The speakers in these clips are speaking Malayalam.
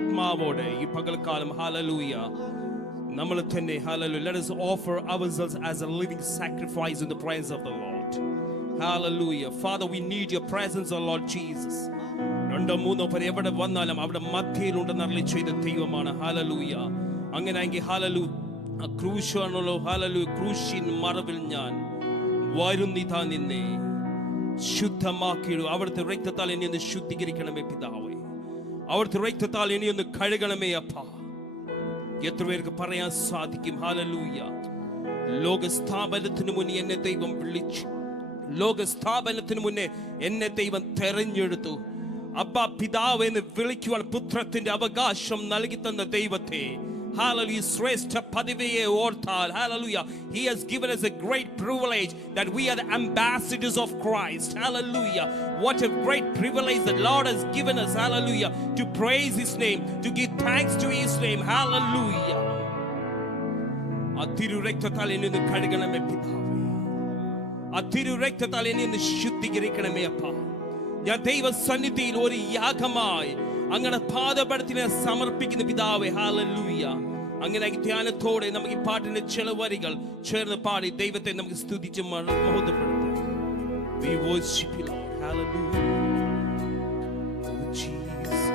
ആത്മാവോടെ ഈ പകൽക്കാലം ഹല്ലേലൂയ നമ്മൾ തന്നെ hallelujah let us offer ourselves as a living sacrifice in the presence of the Lord. Hallelujah. Father, we need your presence, oh Lord Jesus. രണ്ടോ മൂന്നോ പേർ എവിടെ വന്നാലും അവിടെ മധ്യയിലുണ്ടെന്ന് അരുളി ചെയ്ത ദൈവമാണ്. ഹല്ലേലൂയ. അങ്ങനെയെങ്കിൽ ഹല്ലേലൂയ ക്രൂശാണല്ലോ ഹല്ലേലൂയ ക്രൂശിൻ മറവിൽ ഞാൻ വരുന്നിതാ നിന്നെ ശുദ്ധമാക്കിയിടും. അവിടുത്തെ രക്തത്താൽ എന്നെ ഒന്ന് ശുദ്ധീകരിക്കണമേ പിതാവേ. അവിടുത്തെ രക്തത്താൽ എന്നെ ഒന്ന് കഴുകണമേ അപ്പാ. എത്ര പേർക്ക് പറയാൻ സാധിക്കും ഹല്ലേലൂയ ലോകസ്ഥാപനത്തിന് മുന്നേ എന്നെ ദൈവം വിളിച്ചു, ലോകസ്ഥാപനത്തിന് മുന്നേ എന്നെ ദൈവം തെരഞ്ഞെടുത്തു. അബ്ബാ പിതാവ് എന്ന് വിളിക്കുവാൻ പുത്രത്തിന്റെ അവകാശം നൽകി തന്ന ദൈവത്തെ hallelujah ശ്രേഷ്ഠ പദവിയെ ഓർത്താൽ hallelujah he has given us a great privilege that we are the ambassadors of Christ. Hallelujah. What a great privilege the Lord has given us, hallelujah, to praise his name, to give thanks to his name. Hallelujah. ആ തിരു രക്തത്താൽ എന്നെ ഒന്ന് കഴുകണമേ പിതാവേ. ആ തിരു രക്തത്താൽ എന്നെ ഒന്ന് ശുദ്ധീകരിക്കണമേ അപ്പാ. ഞാൻ ദൈവ സന്നിധിയിൽ ഒരു യാഗമായി അങ്ങനെ പാദപീഠത്തിനെ സമർപ്പിക്കുന്ന പിതാവേ. ഹല്ലേലൂയ. അങ്ങനെ ധ്യാനത്തോടെ നമുക്ക് ഈ പാട്ടിന്റെ ചില വരികൾ ചേർന്ന് പാടി ദൈവത്തെ നമുക്ക് സ്തുതിച്ച് മഹത്വപ്പെടുത്താം. We worship you, Lord. Hallelujah. Oh, Jesus.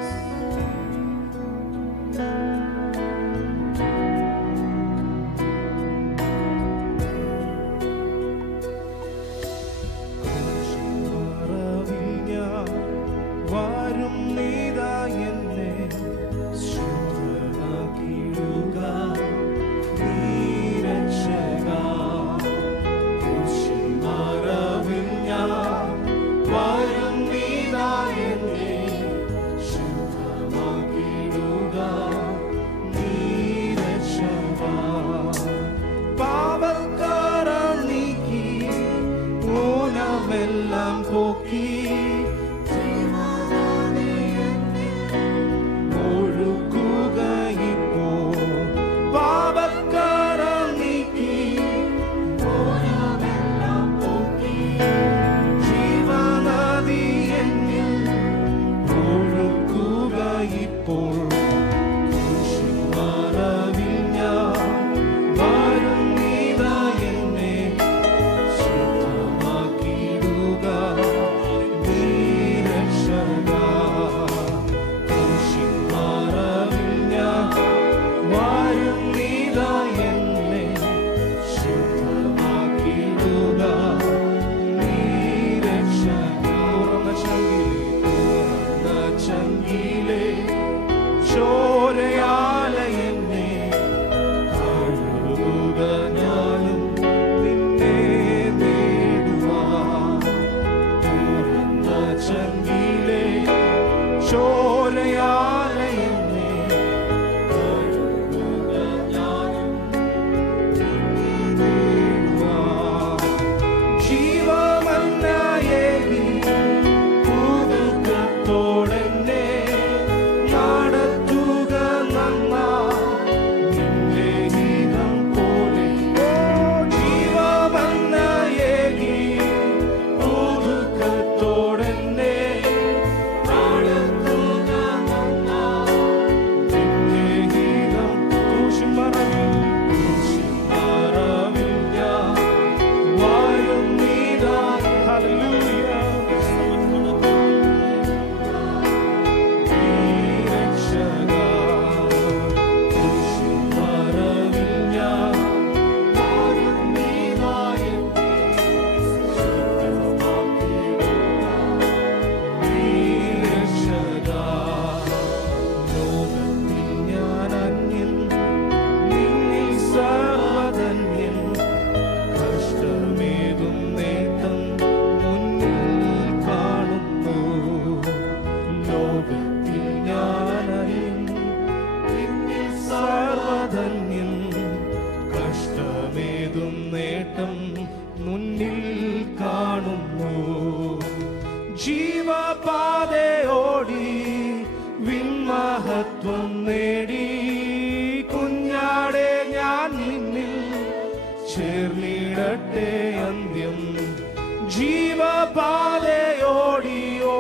ജീവപാതയോടിയോ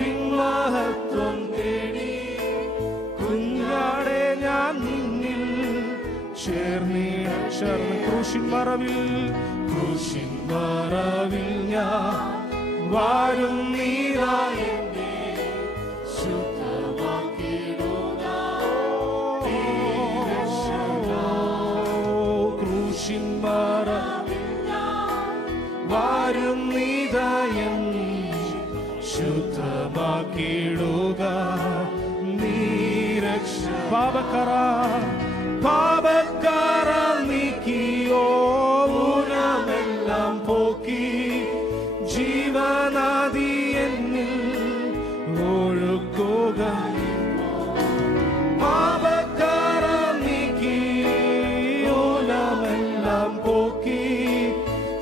വിമഹത്വം തേടി ചേർന്ന് ക്രൂശിൻ മറവിൽ ഞാൻ വാഴുന്നീരായ ക്രൂശിൻ മറവിൽ വാഴുന്നീതായൻ ശുദ്ധമാക്കിടുക നീരക്ഷ പാപക്കറ നീക്കിയോ ഊനമെല്ലാം പോക്കി ജീവനദി എന്നിൽ ഒഴുക്കുക പാപക്കറ നീക്കി ഊനമെല്ലാം പോക്കി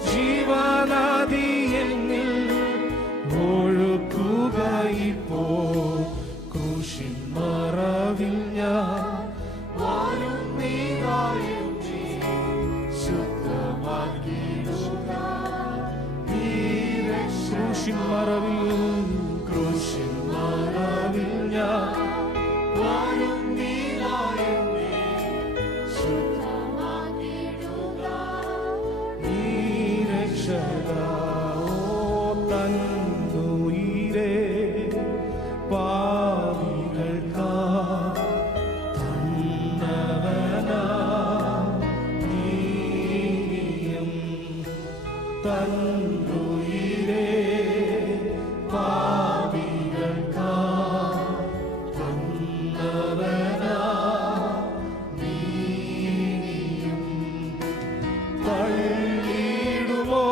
ജീവനദി എന്നിൽ ഒഴുക്കുക ഇപ്പോ ക്രൂശിൻ മറവിൽ ഞാൻ ക്രൂശിൻ മറവിൽ ഞാൻ തന്നുയിരേ പാവികൾക്കാ തന്നവനാ നീയും തന്നുയിരേ പാവികൾക്കാ തന്നവനാ നീയും തള്ളിടുമോ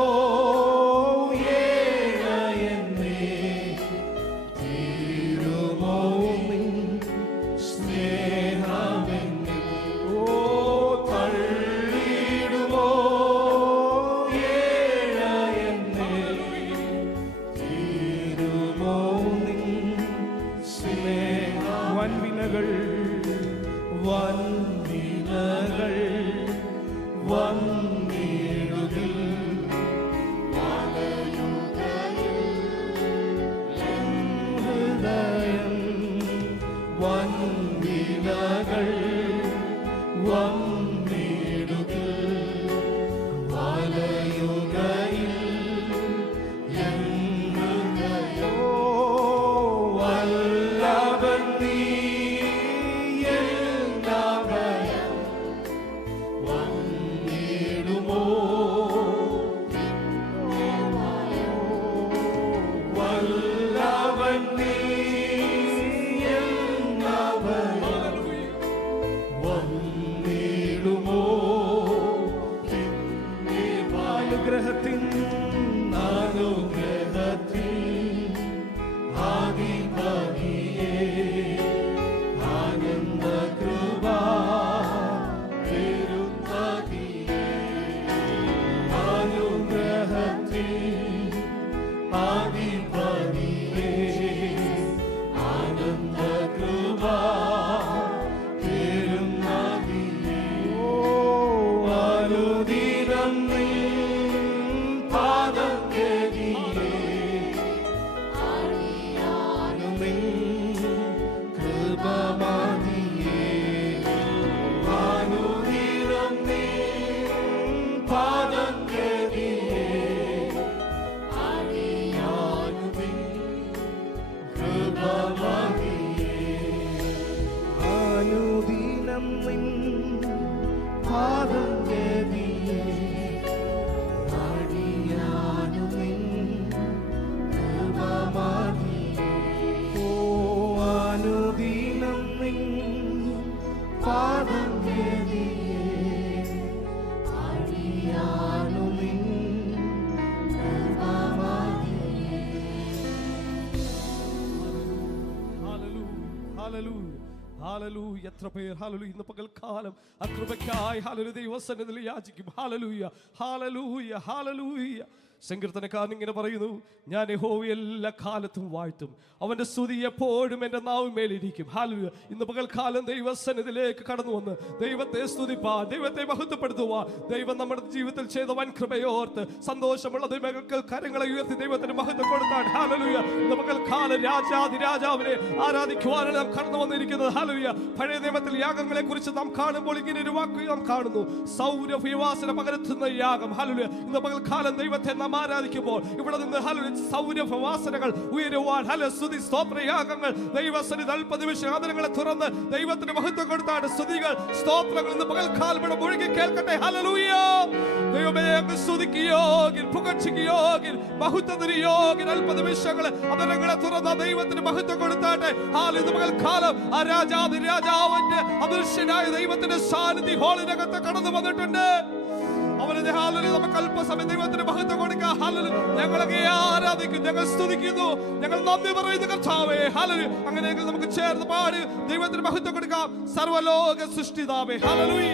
വൻവിനകൾ വന്നിടുകിൽ ഹൃദയം വൻവിനകൾ വന്നിടുകിൽ വലയുകയിൽ വല്ലഭൻ നീ അനുഗ്രഹത്തിൻ ആദിപതിയേ ആനന്ദ കൃപ പെരുത്തതിയേ അനുഗ്രഹത്തിൻ ആദിപതിയേ ആനന്ദ കൃപ പെരുന്നതിയേ അനുദിനം പാദം കേതിയേ അടിയാനു നിൻ കൃപമതിയേ ഓ അനുദിനം നിൻ പാദം കേതിയേ അടിയാനു നിൻ കൃപമതിയേ. ഹല്ലേലൂയ എത്ര പേർ ഹല്ലേലൂയ ഇന്ന് പകൽക്കാലം അകൃപയ്ക്കായി ഹല്ലേലൂയ ദൈവസന്നിധിയിൽ യാചിക്കും. ഹല്ലേലൂയ ഹല്ലേലൂയ ഹല്ലേലൂയ സങ്കീർത്തനക്കാരൻ ഇങ്ങനെ പറയുന്നു, ഞാൻ യഹോവയെ എല്ലാ കാലത്തും വാഴ്ത്തും, അവന്റെ സ്തുതി എപ്പോഴും എൻ്റെ നാവിന്മേലിരിക്കും. ഹല്ലേലൂയ. ഇന്ന് പകൽക്കാലം ദൈവസന്നിധിയിലേക്ക് കടന്നു വന്ന് ദൈവത്തെ സ്തുതിപ്പാൻ, ദൈവത്തെ മഹത്വപ്പെടുത്തുവാൻ, ദൈവം നമ്മുടെ ജീവിതത്തിൽ ചെയ്ത വൻ കൃപയോർത്ത് സന്തോഷമുള്ള ദൈവങ്ങൾക്ക് കരങ്ങളെ ഉയർത്തി ദൈവത്തിന് മഹത്വം കൊടുത്താൽ ഹല്ലേലൂയ. ഇന്ന് പകൽക്കാലം രാജാതിരാജാവിനെ ആരാധിക്കുവാനാണ് നാം കടന്നു വന്നിരിക്കുന്നത്. ഹല്ലേലൂയ. പഴയ നിയമത്തിൽ യാഗങ്ങളെ കുറിച്ച് നാം കാണുമ്പോൾ ഇങ്ങനെ ഒരു വാക്ക് നാം കാണുന്നു, സൗരഭ്യവാസന പകരുത്തുന്ന യാഗം. ഹല്ലേലൂയ. ഇന്ന് പകൽക്കാലം ദൈവത്തെ നാം ആരാധിക്കുമ്പോൾ ഇവിടെ നിന്ന് ഹല്ലേലൂയ സൗരഭ്യവാസനകൾ ഉയരുവാൻ, ഹല്ലേലൂയ സ്തുതി സ്തോത്രയാഗങ്ങൾ ദൈവസന്നിധി 40 നിമിഷം ആദരങ്ങളെ തുറന്ന് ദൈവത്തിന് മഹത്വം കൊടുത്താണ്. സ്തുതികൾ സ്തോത്രങ്ങൾ ഇന്ന് പകൽക്കാലം ഇവിടെ മുഴുകി കേൾക്കട്ടെ. ഹല്ലേലൂയ. ദൈവമേ അങ്ങ് സ്തുതിക്ക് യോഗ്യൻ, പുകഴ്ചയ്ക്ക് യോഗ്യൻ, മഹത്വത്തിന് യോഗ്യൻ. 40 നിമിഷങ്ങൾ ആദരങ്ങളെ തുറന്ന ദൈവത്തിന് മഹത്വം കൊടുത്താട്ടെ. ഹല്ലേലൂയ. ഇന്ന് പകൽക്കാലം ആ രാജാവിന്റെ അദൃശ്യനായ ദൈവത്തിന്റെ സാന്നിധ്യം ഹോളിനകത്ത് കടന്നു വന്നിട്ടുണ്ട്. അവനെ ഹല്ലേലൂയ. നമുക്ക് അല്പസമയം ദൈവത്തിന് മഹത്വം കൊടുക്കാം. ഹല്ലേലൂയ. ഞങ്ങളെ ആരാധിക്കും, ഞങ്ങൾ സ്തുതിക്കുന്നു, ഞങ്ങൾ നന്ദി പറയുന്നു കർത്താവേ. ഹല്ലേലൂയ. അങ്ങനെയെങ്കിൽ നമുക്ക് ചേർന്ന് പാടി ദൈവത്തിന് മഹത്വം കൊടുക്കാം. സർവ്വലോക സൃഷ്ടിതാവേ. ഹല്ലേലൂയ.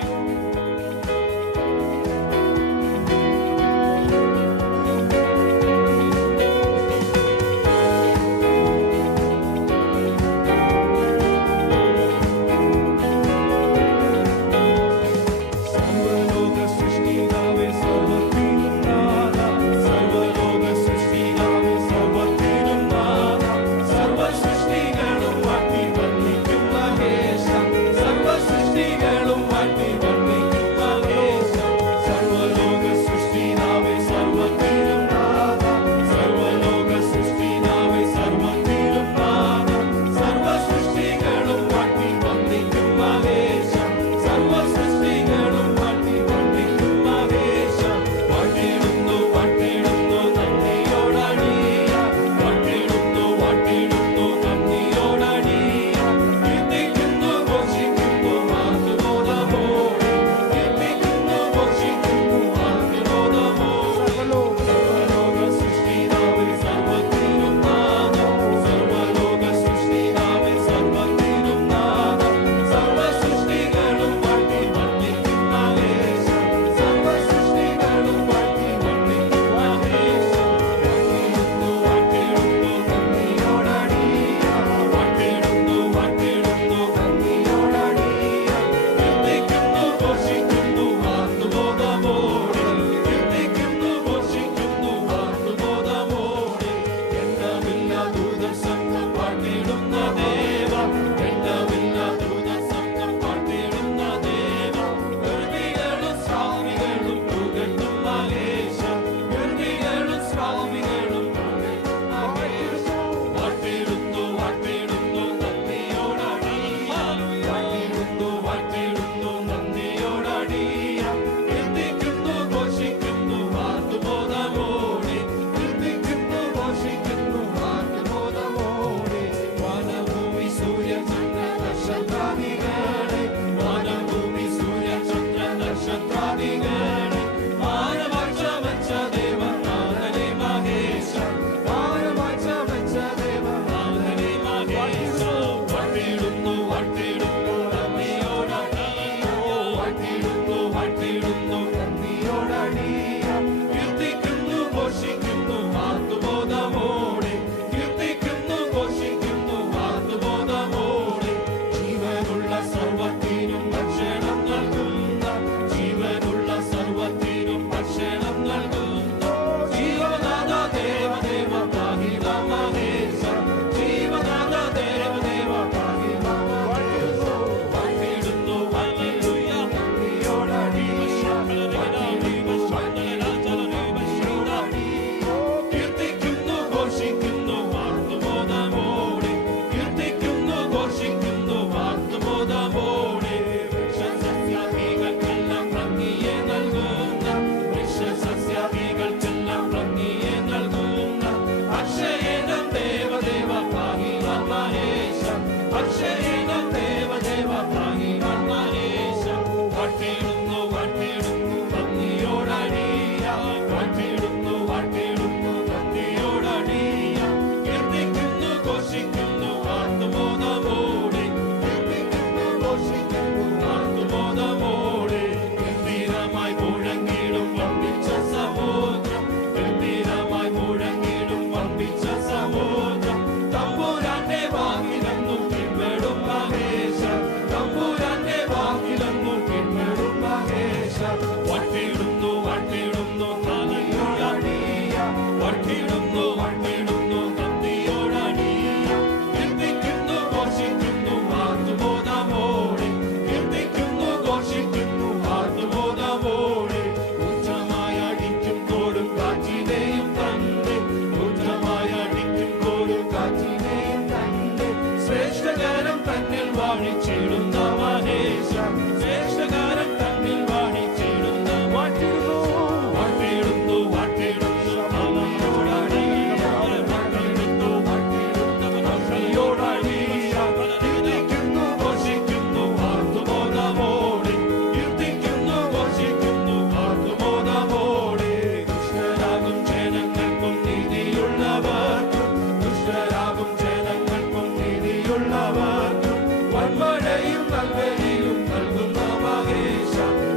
സർവ സൃഷ്ടികളും വാഴ്ത്തി വന്ദിക്കും വാഴിച്ചിടുന്ന മഹേശ ശ്രേഷ്ഠകാരൻ തന്നിൽ വാഴിച്ചിടുന്ന വാഴ്ത്തിടുന്നു വാഴ്ത്തിടുന്നു വാഴ്ത്തിടുന്നു നന്ദിയോടടി വാഴ്ത്തിടുന്നു വാഴ്ത്തിടുന്നു നന്ദിയോടടി കീർത്തിക്കുന്നു ഘോഷിക്കുന്നു ആർത്തുബോധമോടെ കീർത്തിക്കുന്നു ഘോഷിക്കുന്നു ആർത്തുബോധമോടെ ദുഷ്ടരാകും ജനങ്ങൾക്കും നീതിയുള്ളവർക്കും ദുഷ്ടരാകും ജനങ്ങൾക്കും നീതിയുള്ളവർക്കും വൻമഴയും നൽവയിലും നൽകുന്ന മഹേശ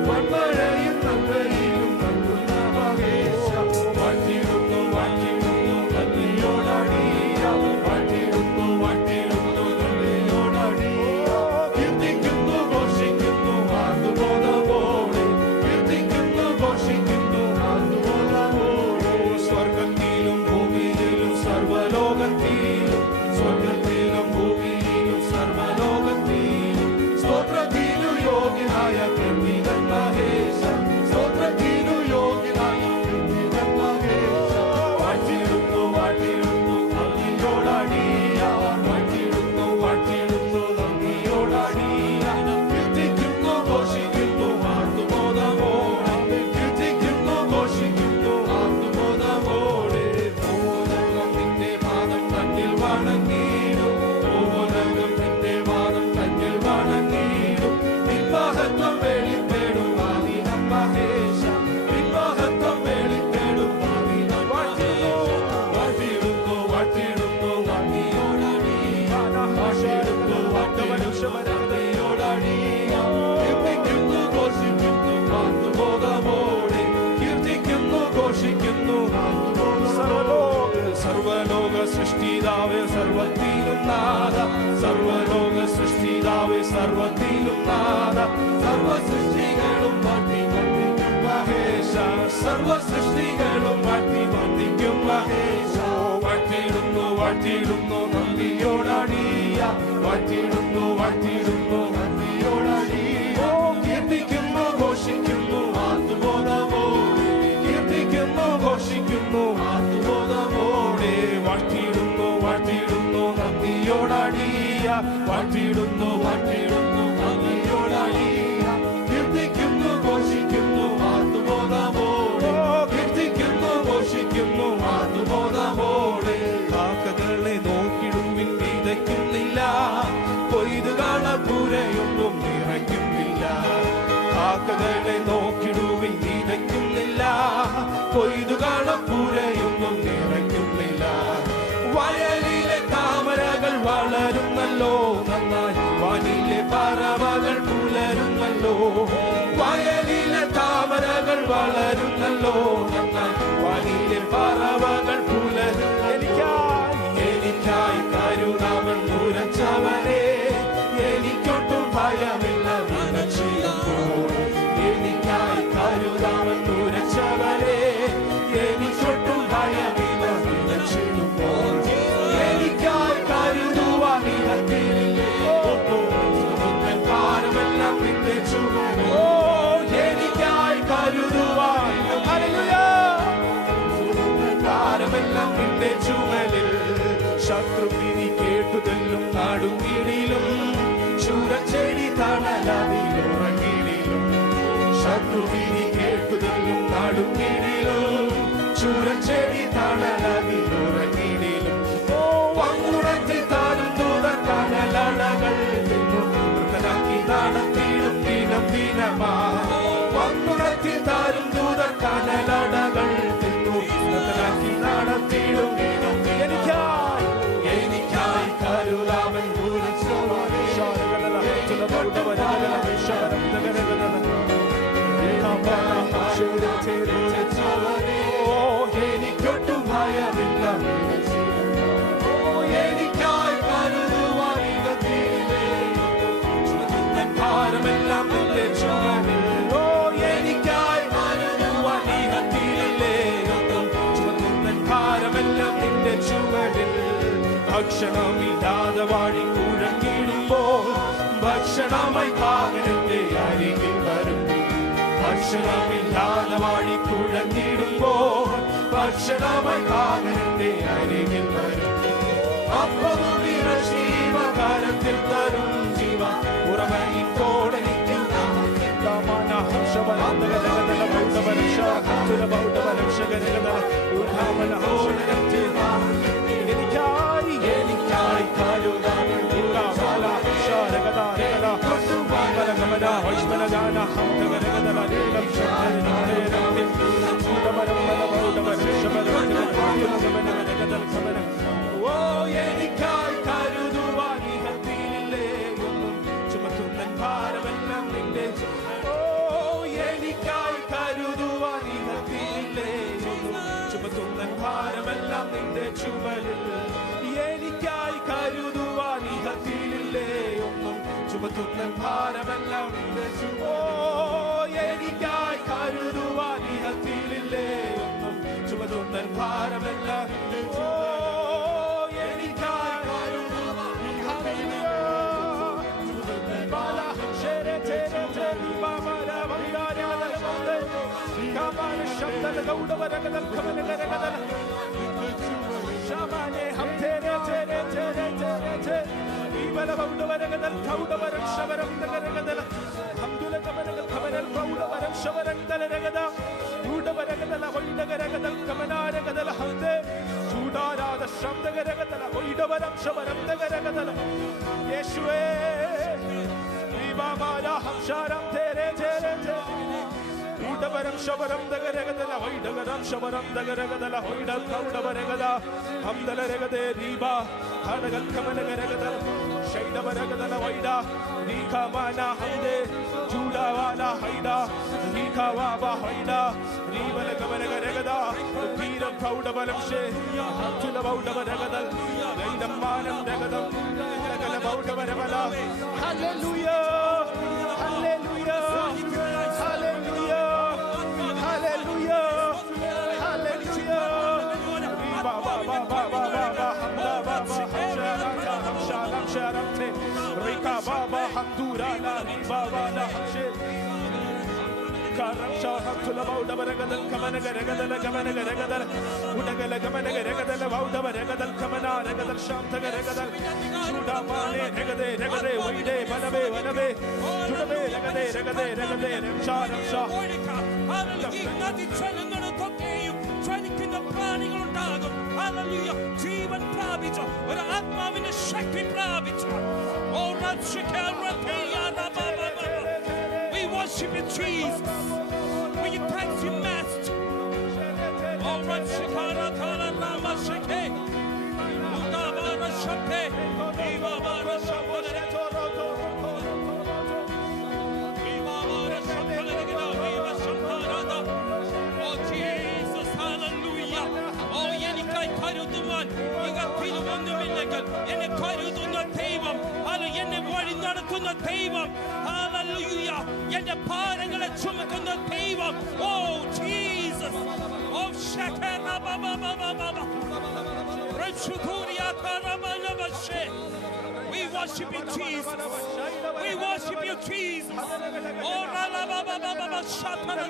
വൻമഴയും നൽവയിലും നൽകുന്ന മഹേശ വാഴ്ത്തിടുന്നു വാഴ്ത്തിടുന്നു നന്ദിയോടടിയ വാഴ്ത്തിടുന്നു വാഴ്ത്തിടുന്നു നന്ദിയോടടിയ കീർത്തിക്കുന്നു ഘോഷിക്കുന്നു ആർത്തുബോധമോടെ കീർത്തിക്കുന്നു ഘോഷിക്കുന്നു ആർത്തുബോധമോടെ സ്വർഗത്തിലും ഭൂമിയിലും സർവ്വലോകത്തിലും സ്വർഗത്തിലും ഭൂമിയിലും സർവ്വലോകത്തിലും സ്തോത്രത്തിനു യോഗ്യനായ കീർത്തിതൻ മഹേശ സ്തോത്രത്തിനു യോഗ്യനായ കീർത്തിതൻ മഹേശ വാഴ്ത്തിടുന്നു വാഴ്ത്തിടുന്നു നന്ദിയോടടിയ വാഴ്ത്തിടുന്നു വാഴ്ത്തിടുന്നു നന്ദിയോടടിയ കീർത്തിക്കുന്നു ഘോഷിക്കുന്നു ആർത്തുബോധമോടെ കീർത്തിക്കുന്നു ഘോഷിക്കുന്നു ആർത്തുബോധമോടെ ഭൂലോകം നിന്റെ പാദം തന്നിൽ വണങ്ങിയിടും ഭൂലോകം നിന്റെ പാദം തന്നിൽ വണങ്ങിയിടും നിൻമഹത്വം വെളിപ്പെടും ആദിനം മഹേശ നിൻമഹത്വം വെളിപ്പെടും ആദിനം വാഴ്ത്തിടുന്നു വാഴ്ത്തിടുന്നു നന്ദിയോടടിയ വാഴ്ത്തിടുന്നു വാഴ്ത്തിടുന്നു നന്ദിയോടടിയ കീർത്തിക്കുന്നു ഘോഷിക്കുന്നു ആർത്തുബോധമോടെ കീർത്തിക്കുന്നു ഘോഷിക്കുന്നു സർവലോക സൃഷ്ടിതാവേ സർവത്തിലും നാഥ സർവലോക സൃഷ്ടിതാവേ സർവത്തിലും നാഥ സർവ സൃഷ്ടികളും വാഴ്ത്തി വന്ദിക്കും മഹേശ സർവ സൃഷ്ടികളും വാഴ്ത്തി വന്ദിക്കും മഹേശ വാഴ്ത്തിടുന്നു വാഴ്ത്തിടുന്നു നന്ദിയോടടിയ വാഴ്ത്തിടുന്നു വാഴ്ത്തിടുന്നു നന്ദിയോടടിയ കീർത്തിക്കുന്നു ഘോഷിക്കുന്നു ആർത്തുബോധമോടെ കീർത്തിക്കുന്നു ഘോഷിക്കുന്നു ആർത്തുബോധമോടെ വാഴ്ത്തിടുന്നു വാഴ്ത്തിടുന്നു നന്ദിയോടടിയ വാഴ്ത്തിടുന്നു വാഴ്ത്തിടുന്നു നന്ദിയോടടിയ കീർത്തിക്കുന്നു ഘോഷിക്കുന്നു ആർത്തുബോധമോടെ കീർത്തിക്കുന്നു ഘോഷിക്കുന്നു ആർത്തുബോധമോടെ കാക്കകളെ നോക്കിടുവിൻ വിതയ്ക്കുന്നില്ല കൊയ്തു കാണപ്പുരയൊന്നും നിറയ്ക്കുന്നില്ല കാക്കകളെ നോക്കിടുവിൻ വിതയ്ക്കുന്നില്ല കൊയ്തു കാണപ്പുരയൊന്നും നിറയ്ക്കുന്നില്ല വയലിലെ താമരകൾ വളരുന്നല്ലോ നന്നായി വാനിലെ പറവകൾ പുലരുന്നല്ലോ വയലിലെ താമരകൾ വളരുന്നല്ലോ നന്നായി വാനിലെ പറവകൾ പുലരും എനിക്കായി കരുണാവൻ ഉരച്ചവനെ എനിക്കൊട്ടും ഭയമില്ല നിലച്ചിരുമ്പോൾ എനിക്കായി കരുണാവൻ ഉരച്ചവനെ എനിക്കൊട്ടും ഭയമില്ല നിലച്ചിടുമ്പോൾ എനിക്കായി കരുതുവാൻ ഇടത്തിലില്ലേ ഭാരമെല്ലാം നിന്റെ ചുമലിൽ എനിക്കായി കരുതുവാൻ ഭാരമെല്ലാം നിന്റെ ചുമലിൽ ശത്രുവിധി കേട്ടുതെല്ലും നാടുകീഴിലും ചുരച്ചെടി തണലതിലുറങ്ങിയിലും ശത്രുവിധി കേട്ടുതെല്ലും നാടുകീഴിലും ചുരച്ചെടി തണലതിലുറങ്ങിയിലും പങ്കുറത്തി താനും ദൂത കനലടകൾ വൃതനാക്കി നടത്തിയിടും ദിനം ദിനമാ പങ്കുറത്തി താനും ദൂത കനലടകൾ വൃതനാക്കി നടത്തിയിടും ദിനം എനിക്കായി എനിക്കായി കരുതാവൻ എനിക്കൊട്ടും ഭയമില്ല എനിക്കായി കരുതുവാൻ ഭാരമെല്ലാം നിന്റെ ചുമലിൽ എനിക്കായി കരുതുവാൻ ഭാരമെല്ലാം നിന്റെ ചുമലിൽ ഭക്ഷണമില്ലാതെ വാഴി കുഴങ്ങിടുമ്പോൾ ഭക്ഷണമായി കാകരന്റെ അരികിൽ വരും ഭക്ഷണമില്ലാതെ വാഴി കുഴങ്ങിടുമ്പോൾ ഭക്ഷണമായി കാകരന്റെ അരികിൽ വരും അപ്പവും ജീവകാലത്തിൽ തരും ജീവ ഭാരമെല്ലാം നിന്റെ ചുമലിൽ എനിക്കായി കരുതുവാൻ ഇഹത്തിലില്ലേ ഒന്നും ചുമത്തുന്ന ഭാരമെല്ലാം നിന്റെ ചുമോ എനിക്കായി കരുതുവാൻ ഇഹത്തിലില്ലേ ഒന്നും ചുമത്തുന്ന ഭാരമെല്ലാം ഓ എനിക്കായി കരുതുവാൻ Udabaram shabaram dagaregada hoidagaram shabaram dagaregada hoidal kaudabaregada hamdala regade riba hadagal kamanaregada shaidabaregada hoida rika mana hamde juda wala haida rika waba hoida ribala kamanaregada tiram kaudabaram she hatula baudabaregada gaidam manam dagadam dagala baudabarabala hallelujah hallelujah hallelujah hallelujah hallelujah ba ba ba ba ba ba hamda ba ba hamshalam sharamte rika ba ba hamdura la riba wa la hamshe karam shaham tula bauda baragadal kamana garagadal udagala kamana garagadal bauda baragadal kamana ragadal shamta garagadal juda mane regade waide banabe judabe regade ramsha Hallelujah, ജീവൻ പ്രാപിച്ച ഒരു ആത്മാവിന്റെ ശക്തി പ്രാപിച്ച we worship you, Jesus. We thank you, Master. Oh, Ratshikara Kala Rama Shake. Udabara Shake. Ibabara Shake. Ibabara Shake. Oh, Jesus, hallelujah. Oh, Yenikai Karuduman. You got Peter on the Milligan. Yeni Karuduna Tavam. Hallelujah. Yeni Wadi Naratuna Tavam. Hallelujah. Yeni Parangala Chumakuna Tavam. Oh, Jesus. Oh, Shakara Baba. Rachukuria Karamanavashe. We worship you, Jesus. We worship you, Jesus. Oh, Rala Baba Shatana.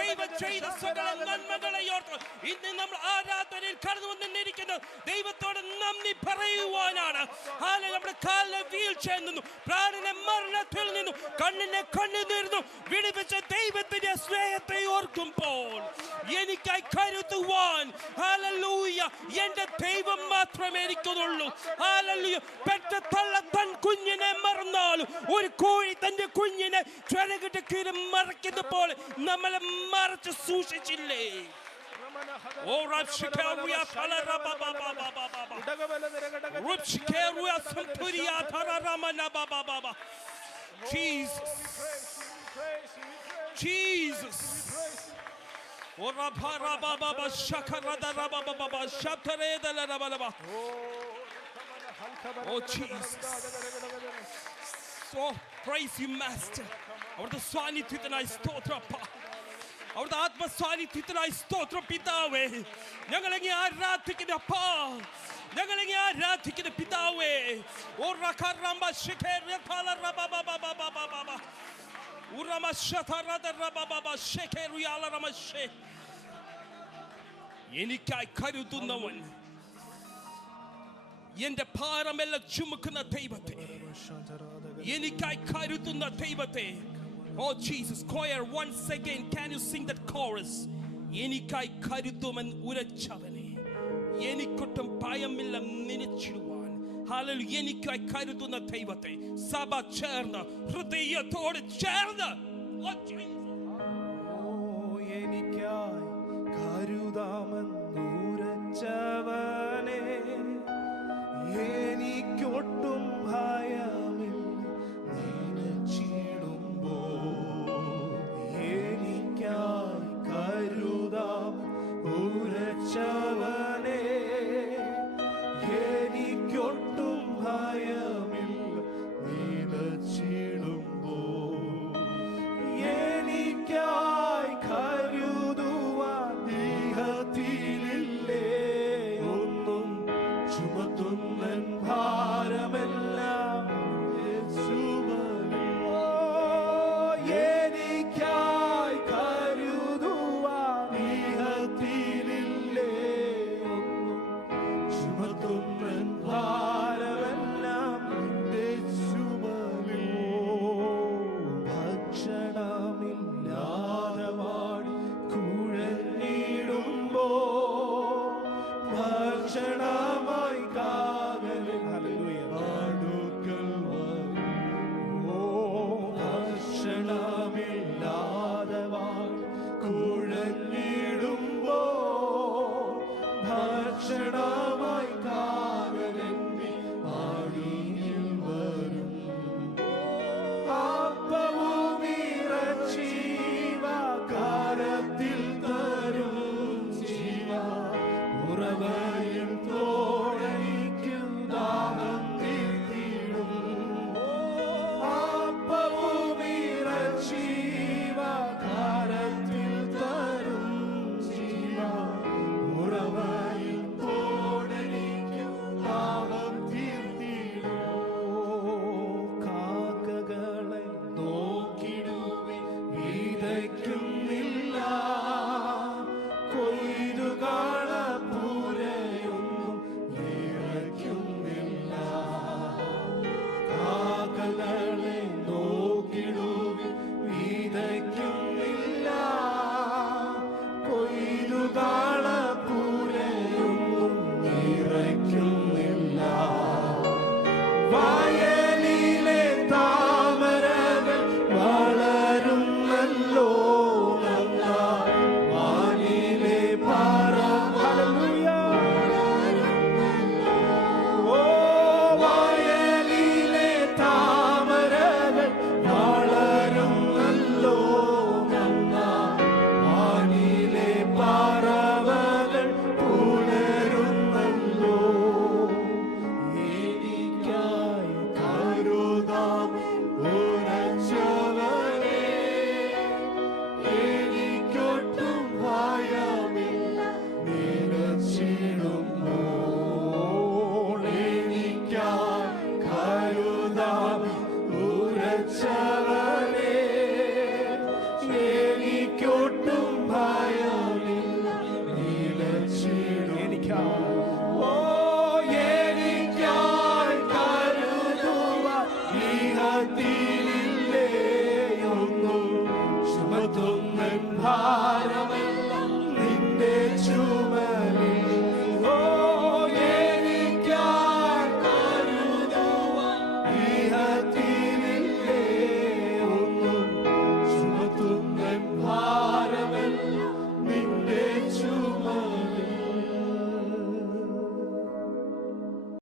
ദൈവം ചെയ്ത സകല നന്മകളെ ഓർത്ത് ഇന്ന് നമ്മൾ ആരാധനയിൽ കടന്നു വന്നിരിക്കുന്നു. ദൈവത്തോട് നന്ദി പറയുവാനാണ്. നമ്മുടെ കാലിനെ വീഴ്ചയിൽ നിന്നും പ്രാണനെ മരണത്തിൽ നിന്നും കണ്ണിനെ കണ്ണുനീരിൽ നിന്നും വിടുവിച്ച ദൈവത്തിന്റെ സ്നേഹത്തെ ഓർക്കുമ്പോൾ എനിക്കായി കരുതുവാൻ ഹല്ലേലൂയ എന്റെ ദൈവം മാത്രമേ എനിക്കുള്ളൂ. ഹല്ലേലൂയ പെറ്റ തള്ള തൻ കുഞ്ഞിനെ മറന്നാലും ഒരു കോഴി തന്റെ കുഞ്ഞിനെ ചിറകിട്ട് കീറി മറയ്ക്കുന്ന പോലെ നമ്മളെ മറച്ച് സൂക്ഷിച്ചില്ലേ? Oh, Rapshikeruya Talarababa. Rapshikeruya Sampuria Tararamana Baba. Jesus. Oh, Rababa Shakarada Rababa Shatareda Rababa. Oh, Jesus. So praise you, Master. Our Swani Titanai Stotrapa. അവിടുത്തെ ആത്മസാന്നിധ്യത്തിനായി സ്തോത്രം പിതാവേ. ഞങ്ങളെ ആരാധിക്കുന്ന അപ്പാ, ഞങ്ങളെ ആരാധിക്കുന്ന പിതാവേ. ഓ റഖറംബ ശിഖേരതല റബബബബബബബബ ഉറമശതറദ റബബബ ശിഖേറുയാല റമശേ. എനിക്കായി കരുതുന്നവൻ, എന്റെ ഭാരമെല്ലാം ചുമക്കുന്ന ദൈവത്തെ, എനിക്കായി കരുതുന്ന ദൈവത്തെ. Oh Jesus, choir, once again, can you sing that chorus? എനിക്കായി കരുതുമൻ ഉരച്ചവനെ, എനിക്കൊട്ടും ഭയമില്ല നനച്ചിടുവാൻ. ഹല്ലേലൂയ, എനിക്കായി കരുതുന്ന ദൈവത്തെ സഭ ചേർന്ന് ഹൃദയത്തോട് ചേർന്ന് എനിക്കായി കരുതാമെന്നുരച്ചവനെ, എനിക്കൊട്ടും ഭയമില്ല നനച്ചിടുമ്പോൾ. എനിക്കായി കരുതാമെന്നുരച്ചവനെ, എനിക്കൊട്ടും ഭയമില്ല നനച്ചിടുമ്പോൾ. എനിക്കായി കരുതുവാൻ ദേഹത്തിലില്ലേ ഒന്നും, ചുമത്തുന്നൻ ഭാരമെല്ലാം യേശുവിൽ. ഓ, എനിക്കായി കരുതുവാൻ ദേഹത്തിലില്ലേ ഒന്നും, ചുമത്തുന്നൻ ഭാരമെല്ലാം യേശുവിൽ. ഭക്ഷണമില്ലാതെ വാടി കുഴഞ്ഞിടുമ്പോ, ഭക്ഷണമായി കാകലിൽ അടുക്കൽ വരും. ഓ, ഭക്ഷണമില്ലാതെ വാടി കുഴഞ്ഞിടുമ്പോ, ഭക്ഷണ